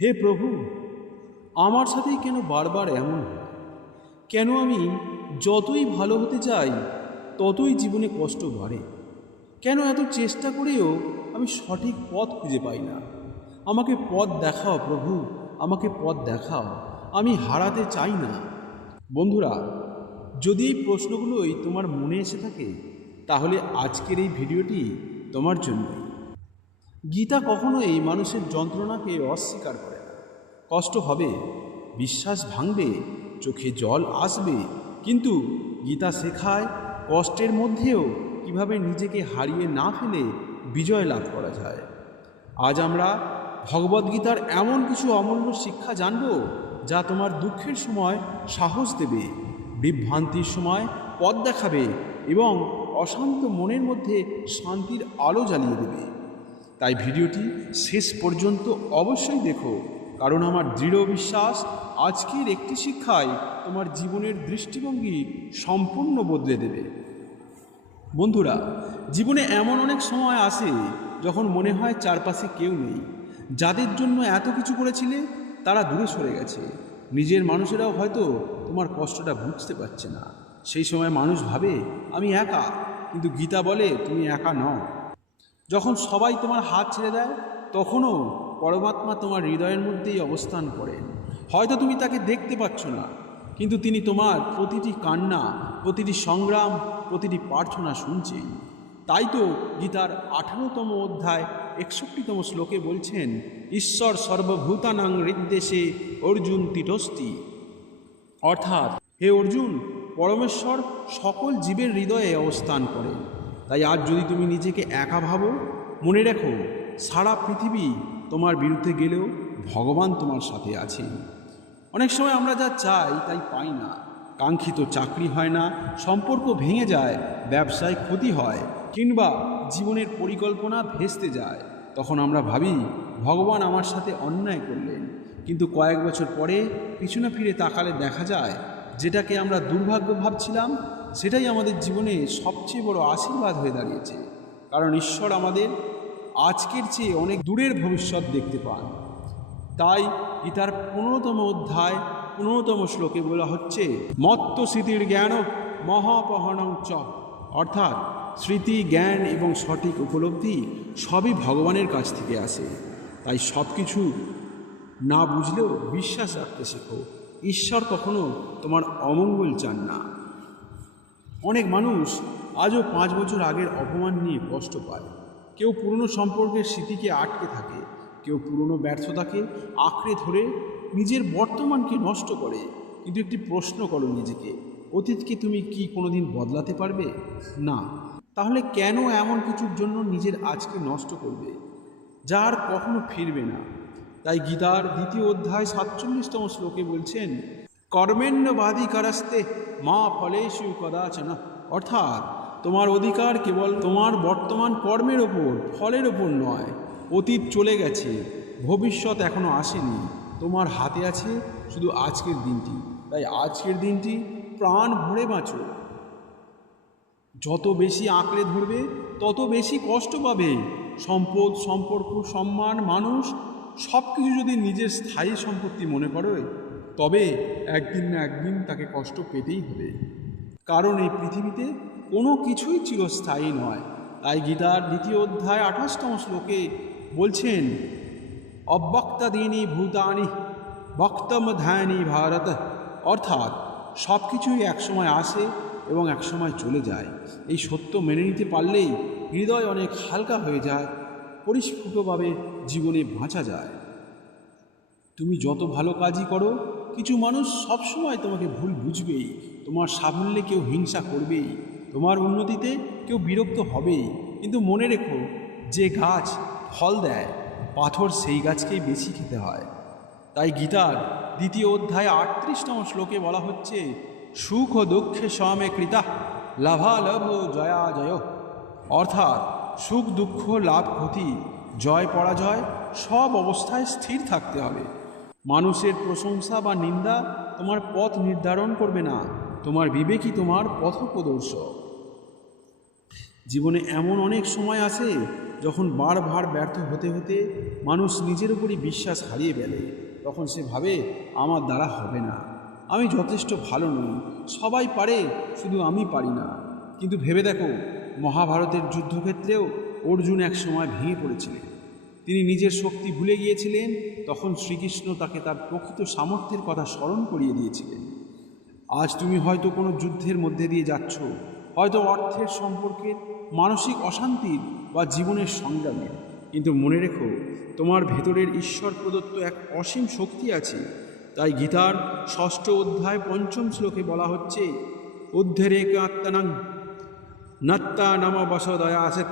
হে প্রভু, আমার সাথেই কেন বারবার এমন হয়? কেন আমি যতই ভালো হতে চাই ততই জীবনে কষ্ট বাড়ে? কেন এত চেষ্টা করেও আমি সঠিক পথ খুঁজে পাই না? আমাকে পথ দেখাও প্রভু, আমাকে পথ দেখাও। আমি হারাতে চাই না। বন্ধুরা, যদি এই প্রশ্নগুলোই তোমার মনে এসে থাকে, তাহলে আজকের এই ভিডিওটি তোমার জন্যই। গীতা কখনোই মানুষের যন্ত্রণাকে অস্বীকার করে না। কষ্ট হবে, বিশ্বাস ভাঙবে, চোখে জল আসবে, কিন্তু গীতা শেখায় কষ্টের মধ্যেও কিভাবে নিজেকে হারিয়ে না ফেলে বিজয় লাভ করা যায়। আজ আমরা ভগবদ্গীতার এমন কিছু অমূল্য শিক্ষা জানব, যা তোমার দুঃখের সময় সাহস দেবে, বিভ্রান্তির সময় পথ দেখাবে এবং অশান্ত মনের মধ্যে শান্তির আলো জ্বালিয়ে দেবে। তাই ভিডিওটি শেষ পর্যন্ত অবশ্যই দেখো, কারণ আমার দৃঢ় বিশ্বাস আজকের একটি শিক্ষায় তোমার জীবনের দৃষ্টিভঙ্গি সম্পূর্ণ বদলে দেবে। বন্ধুরা, জীবনে এমন অনেক সময় আসে যখন মনে হয় চারপাশে কেউ নেই। যাদের জন্য এত কিছু করেছিলে তারা দূরে সরে গেছে। নিজের মানুষেরাও হয়তো তোমার কষ্টটা বুঝতে পারছে না। সেই সময় মানুষ ভাবে আমি একা, কিন্তু গীতা বলে তুমি একা নও। যখন সবাই তোমার হাত ছেড়ে দেয়, তখনও পরমাত্মা তোমার হৃদয়ের মধ্যেই অবস্থান করেন। হয়তো তুমি তাকে দেখতে পাচ্ছ না, কিন্তু তিনি তোমার প্রতিটি কান্না, প্রতিটি সংগ্রাম, প্রতিটি প্রার্থনা শুনছেন। তাই তো গীতার 18তম অধ্যায় 61তম শ্লোকে বলছেন, ঈশ্বর সর্বভূতানাং হৃদ্দেশে অর্জুন তিটস্তি। অর্থাৎ, হে অর্জুন, পরমেশ্বর সকল জীবের হৃদয়ে অবস্থান করেন। তাই আজ যদি তুমি নিজেকে একা ভাবো, মনে রেখো সারা পৃথিবী তোমার বিরুদ্ধে গেলেও ভগবান তোমার সাথে আছেন। অনেক সময় আমরা যা চাই তাই পাই না। কাঙ্ক্ষিত চাকরি হয় না, সম্পর্ক ভেঙে যায়, ব্যবসায় ক্ষতি হয়, কিংবা জীবনের পরিকল্পনা ভেস্তে যায়। তখন আমরা ভাবি ভগবান আমার সাথে অন্যায় করলেন। কিন্তু কয়েক বছর পরে পিছনে ফিরে তাকালে দেখা যায় যেটাকে আমরা দুর্ভাগ্য ভাবছিলাম সেটাই আমাদের জীবনে সবচেয়ে বড় আশীর্বাদ হয়ে দাঁড়িয়েছে। কারণ ঈশ্বর আমাদের আজকের চেয়ে অনেক দূরের ভবিষ্যৎ দেখতে পান। তাই গীতার 15তম অধ্যায় 15তম শ্লোকে বলা হচ্ছে, মত্ত স্মৃতির জ্ঞান মহাপহনং চ। অর্থাৎ স্মৃতি, জ্ঞান এবং সঠিক উপলব্ধি সবই ভগবানের কাছ থেকে আসে। তাই সব কিছু না বুঝলেও বিশ্বাস রাখতে শেখো। ঈশ্বর কখনো তোমার অমঙ্গল চান না। অনেক মানুষ আজও 5 বছর আগের অপমান নিয়ে কষ্ট পায়। কেউ পুরনো সম্পর্কের স্মৃতিকে আটকে থাকে, কেউ পুরনো ব্যর্থতাকে আঁকড়ে ধরে নিজের বর্তমানকে নষ্ট করে। কিন্তু একটি প্রশ্ন করো নিজেকে, অতীতকে তুমি কি কোনোদিন বদলাতে পারবে? না। তাহলে কেন এমন কিছুর জন্য নিজের আজকে নষ্ট করবে, যা আর কখনো ফিরবে না? তাই গীতার 2য় অধ্যায় 47তম শ্লোকে বলছেন, কর্মেণ্যবাধিকারস্তে মা ফলেষু কদাচন। অর্থাৎ তোমার অধিকার কেবল তোমার বর্তমান কর্মের ওপর, ফলের ওপর নয়। অতীত চলে গেছে, ভবিষ্যৎ এখনো আসেনি, তোমার হাতে আছে শুধু আজকের দিনটি। তাই আজকের দিনটি প্রাণ ভরে বাঁচো। যত বেশি আঁকড়ে ধরবে তত বেশি কষ্ট পাবে। সম্পদ, সম্পর্ক, সম্মান, মানুষ সব কিছু যদি নিজের স্থায়ী সম্পত্তি মনে করো, তবে একদিন না একদিন তাকে কষ্ট পেতেই হবে। কারণ এই পৃথিবীতে কোনো কিছুই চিরস্থায়ী নয়। তাই গীতার 2য় অধ্যায় 28তম শ্লোকে বলছেন, অব্যক্তাদীনি ভূতানি বক্তম ধ্যানি ভারত। অর্থাৎ সব কিছুই একসময় আসে এবং একসময় চলে যায়। এই সত্য মেনে নিতে পারলেই হৃদয় অনেক হালকা হয়ে যায়, পরিস্ফুটভাবে জীবনে বাঁচা যায়। তুমি যত ভালো কাজই করো, কিছু মানুষ সবসময় তোমাকে ভুল বুঝবেই। তোমার সাফল্যে কেউ হিংসা করবেই, তোমার উন্নতিতে কেউ বিরক্ত হবেই। কিন্তু মনে রেখো, যে গাছ ফল দেয়, পাথর সেই গাছকেই বেশি খেতে হয়। তাই গীতার 2য় অধ্যায় 38তম শ্লোকে বলা হচ্ছে, সুখ ও দুঃখে সমে কৃতা লাভালাভ জয়া জয়। অর্থাৎ সুখ, দুঃখ, লাভ, ক্ষতি, জয়, পরাজয় সব অবস্থায় স্থির থাকতে হবে। মানুষের প্রশংসা বা নিন্দা তোমার পথ নির্ধারণ করবে না, তোমার বিবেকই তোমার পথপ্রদর্শক। জীবনে এমন অনেক সময় আসে যখন বারবার ব্যর্থ হতে হতে মানুষ নিজের উপরই বিশ্বাস হারিয়ে ফেলে, তখন সে ভাবে আমার দ্বারা হবে না, আমি যথেষ্ট ভালো নই, সবাই পারে শুধু আমি পারি না। কিন্তু ভেবে দেখো, মহাভারতের যুদ্ধক্ষেত্রেও অর্জুন এক সময় ভেঙে পড়েছিলেন। তিনি নিজের শক্তি ভুলে গিয়েছিলেন। তখন শ্রীকৃষ্ণ তাকে তার প্রকৃত সামর্থ্যের কথা স্মরণ করিয়ে দিয়েছিলেন। আজ তুমি হয়তো কোনো যুদ্ধের মধ্যে দিয়ে যাচ্ছ, হয়তো অর্থের সম্পর্কের, মানসিক অশান্তির বা জীবনের সংগ্রামের, কিন্তু মনে রেখো, তোমার ভেতরের ঈশ্বর প্রদত্ত এক অসীম শক্তি আছে। তাই গীতার 6ষ্ঠ অধ্যায় 5ম শ্লোকে বলা হচ্ছে, উদ্ধেরেক আত্মানাং নাত্তা নামা বসদয়া আসেত।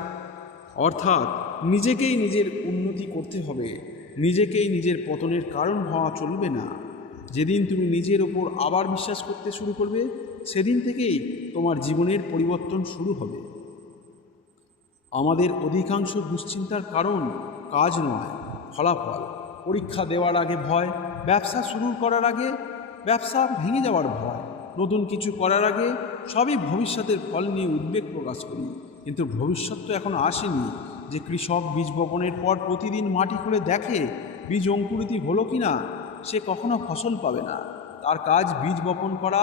অর্থাৎ নিজেকেই নিজের উন্নতি করতে হবে, নিজেকেই নিজের পতনের কারণ হওয়া চলবে না। যেদিন তুমি নিজের ওপর আবার বিশ্বাস করতে শুরু করবে, সেদিন থেকেই তোমার জীবনের পরিবর্তন শুরু হবে। আমাদের অধিকাংশ দুশ্চিন্তার কারণ কাজ নয়, ফলাফল। পরীক্ষা দেওয়ার আগে ভয়, ব্যবসা শুরু করার আগে ব্যবসা ভেঙে যাওয়ার ভয়, নতুন কিছু করার আগে সবই ভবিষ্যতের ফল নিয়ে উদ্বেগ প্রকাশ করি। কিন্তু ভবিষ্যৎ তো এখনও আসেনি। যে কৃষক বীজ বপনের পর প্রতিদিন মাটি খুঁড়ে দেখে বীজ অঙ্কুরিত হলো কি না, সে কখনো ফসল পাবে না। তার কাজ বীজ বপন করা,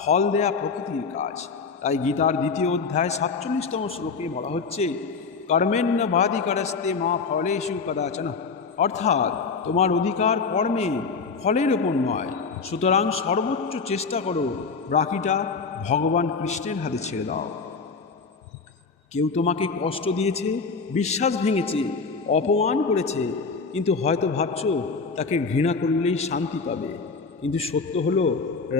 ফল দেয়া প্রকৃতির কাজ। তাই গীতার 2য় অধ্যায় 47তম শ্লোকে বলা হচ্ছে, কর্মেণ্য বাধিকারস্তে মা ফলেষু কদাচন। অর্থাৎ তোমার অধিকার কর্মে, ফলের ওপর নয়। সুতরাং সর্বোচ্চ চেষ্টা করো, বাকিটা ভগবান কৃষ্ণের হাতে ছেড়ে দাও। কেউ তোমাকে কষ্ট দিয়েছে, বিশ্বাস ভেঙেছে, অপমান করেছে, কিন্তু হয়তো ভাবছো তাকে ঘৃণা করলেই শান্তি পাবে। কিন্তু সত্য হলো,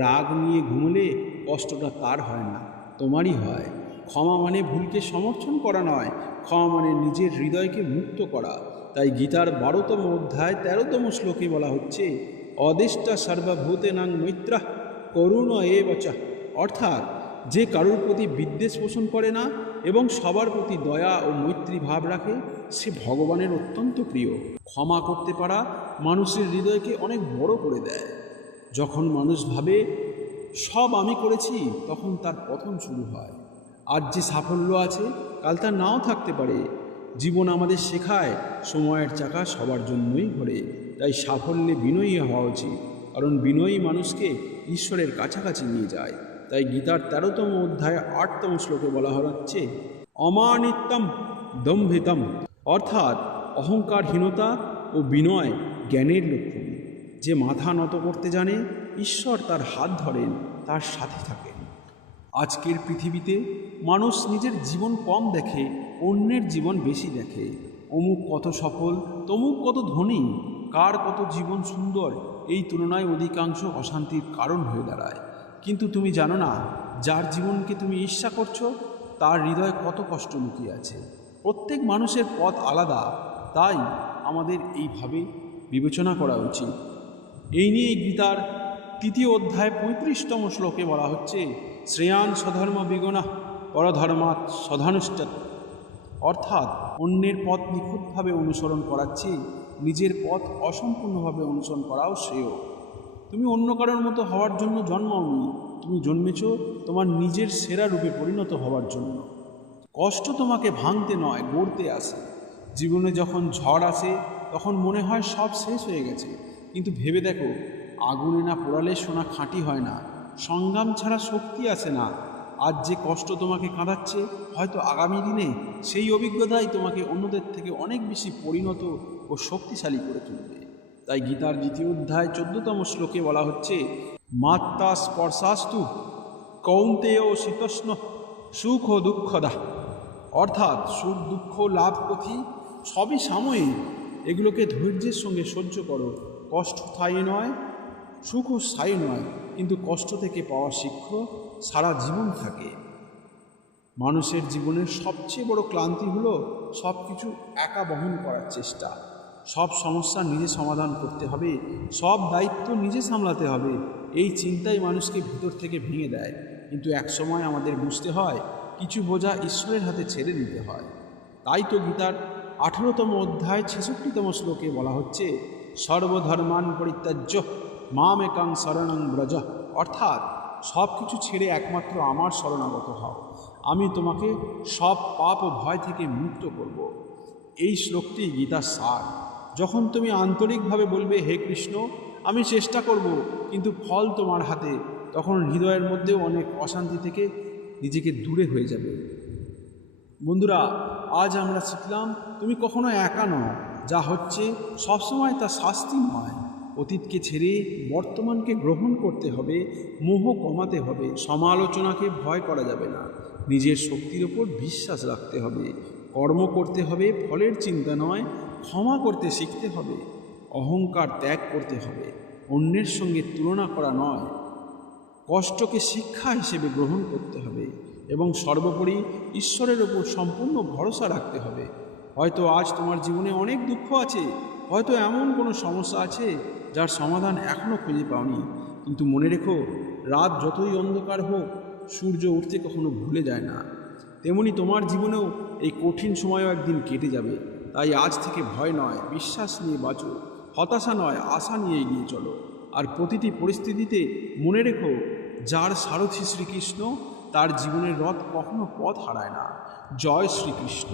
রাগ নিয়ে ঘুমলে কষ্টটা তার হয় না, তোমারই হয়। ক্ষমা মানে ভুলকে সমর্থন করা নয়, ক্ষমা মানে নিজের হৃদয়কে মুক্ত করা। তাই গীতার 12তম অধ্যায় 13তম শ্লোকে বলা হচ্ছে, অদেষ্টা সর্বভূতেনাং মৈত্রঃ করুণ এব চ। অর্থাৎ যে কারোর প্রতি বিদ্বেষ পোষণ করে না এবং সবার প্রতি দয়া ও মৈত্রী ভাব রাখে, সে ভগবানের অত্যন্ত প্রিয়। ক্ষমা করতে পারা মানুষের হৃদয়কে অনেক বড় করে দেয়। যখন মানুষ ভাবে সব আমি করেছি, তখন তার পতন শুরু হয়। আজ যে সাফল্য আছে, কাল তা নাও থাকতে পারে। জীবন আমাদের শেখায় সময়ের চাকা সবার জন্যই ঘোরে। তাই সাফল্যে বিনয়ী হওয়া উচিত, কারণ বিনয়ী মানুষকে ঈশ্বরের কাছাকাছি নিয়ে যায়। তাই গীতার 13তম অধ্যায় 8তম শ্লোকে বলা হচ্ছে, অমানিত্যম দম্ভিতম। অর্থাৎ অহংকারহীনতা ও বিনয় জ্ঞানের লক্ষণ। যে মাথা নত করতে জানে, ঈশ্বর তার হাত ধরেন, তার সাথে থাকেন। আজকের পৃথিবীতে মানুষ নিজের জীবন কম দেখে, অন্যের জীবন বেশি দেখে। অমুক কত সফল, তমুক কত ধনী, কার কত জীবন সুন্দর, এই তুলনায় অধিকাংশ অশান্তির কারণ হয়ে দাঁড়ায়। কিন্তু তুমি জানো না, যার জীবনকে তুমি ঈর্ষা করছো, তার হৃদয়ে কত কষ্ট লুকিয়ে আছে। প্রত্যেক মানুষের পথ আলাদা, তাই আমাদের এইভাবে বিবেচনা করা উচিত। এই নিয়ে গীতার 3য় অধ্যায় 35তম শ্লোকে বলা হচ্ছে, শ্রেয়ান স্বধর্ম বিগুণা পরধর্মাৎ স্বধানুষ্ঠৎ। অর্থাৎ অন্যের পথ নিখুঁতভাবে অনুসরণ করার চেয়ে নিজের পথ অসম্পূর্ণভাবে অনুসরণ করাও শ্রেয়। তুমি অন্য কারোর মতো হওয়ার জন্য জন্মাওনি, তুমি জন্মেছ তোমার নিজের সেরা রূপে পরিণত হওয়ার জন্য। কষ্ট তোমাকে ভাঙতে নয়, গড়তে আসে। জীবনে যখন ঝড় আসে, তখন মনে হয় সব শেষ হয়ে গেছে। কিন্তু ভেবে দেখো, আগুনে না পোড়ালে সোনা খাঁটি হয় না। সংগ্রাম ছাড়া শক্তি আসে না। আজ যে কষ্ট তোমাকে কাঁদাচ্ছে, হয়তো আগামী দিনে সেই অভিজ্ঞতাই তোমাকে অন্যদের থেকে অনেক বেশি পরিণত ও শক্তিশালী করে তুলবে। তাই গীতার 2য় অধ্যায় 14তম শ্লোকে বলা হচ্ছে, মাত্রা স্পর্শাস্তু কৌন্তেয় শীতোষ্ণ সুখ ও দুঃখদা। অর্থাৎ সুখ দুঃখ লাভ ক্ষতি সবই সাময়িক, এগুলোকে ধৈর্যের সঙ্গে সহ্য করো। কষ্ট স্থায়ী নয়, সুখও স্থায়ী নয়, কিন্তু কষ্ট থেকে পাওয়া শিক্ষা সারা জীবন থাকে। মানুষের জীবনের সবচেয়ে বড় ক্লান্তি হলো সব কিছু একা বহন করার চেষ্টা। সব সমস্যা নিজে সমাধান করতে হবে, সব দায়িত্ব নিজে সামলাতে হবে। এই চিন্তাই মানুষকে ভিতর থেকে ভেঙে দেয়। কিন্তু একসময় আমাদের বুঝতে হয়, কিছু বোঝা ঈশ্বরের হাতে ছেড়ে দিতে হয়। তাই তো গীতার 18তম অধ্যায় 66তম শ্লোকে বলা হচ্ছে, সর্বধর্মান পরিত্যাজ্য মামেকাং শরণং ব্রজ। অর্থাৎ সব কিছু ছেড়ে একমাত্র আমার শরণাগত হও, আমি তোমাকে সব পাপ ও ভয় থেকে মুক্ত করব। এই শ্লোকটি গীতার সার। যখন তুমি আন্তরিকভাবে বলবে, হে কৃষ্ণ, আমি চেষ্টা করব, কিন্তু ফল তোমার হাতে, তখন হৃদয়ের মধ্যেও অনেক অশান্তি থেকে নিজেকে দূরে হয়ে যাবে। বন্ধুরা, আজ আমরা শিখলাম তুমি কখনো একা নও। যা হচ্ছে সবসময় তা শাস্তি নয়। অতীতকে ছেড়ে বর্তমানকে গ্রহণ করতে হবে, মোহ কমাতে হবে, সমালোচনাকে ভয় করা যাবে না, নিজের শক্তির ওপর বিশ্বাস রাখতে হবে, কর্ম করতে হবে, ফলের চিন্তা নয়, ক্ষমা করতে শিখতে হবে, অহংকার ত্যাগ করতে হবে, অন্যের সঙ্গে তুলনা করা নয়, কষ্টকে শিক্ষা হিসেবে গ্রহণ করতে হবে এবং সর্বোপরি ঈশ্বরের ওপর সম্পূর্ণ ভরসা রাখতে হবে। হয়তো আজ তোমার জীবনে অনেক দুঃখ আছে, হয়তো এমন কোনো সমস্যা আছে যার সমাধান এখনও খুঁজে পাওনি, কিন্তু মনে রেখো, রাত যতই অন্ধকার হোক, সূর্য উঠতে কখনো ভুলে যায় না। তেমনি তোমার জীবনেও এই কঠিন সময়ও একদিন কেটে যাবে। তাই আজ থেকে ভয় নয়, বিশ্বাস নিয়ে বাঁচো, হতাশা নয়, আশা নিয়ে এগিয়ে চলো। আর প্রতিটি পরিস্থিতিতে মনে রেখো, যার সারথি শ্রীকৃষ্ণ, তার জীবনের রথ কখনো পথ হারায় না। জয় শ্রীকৃষ্ণ।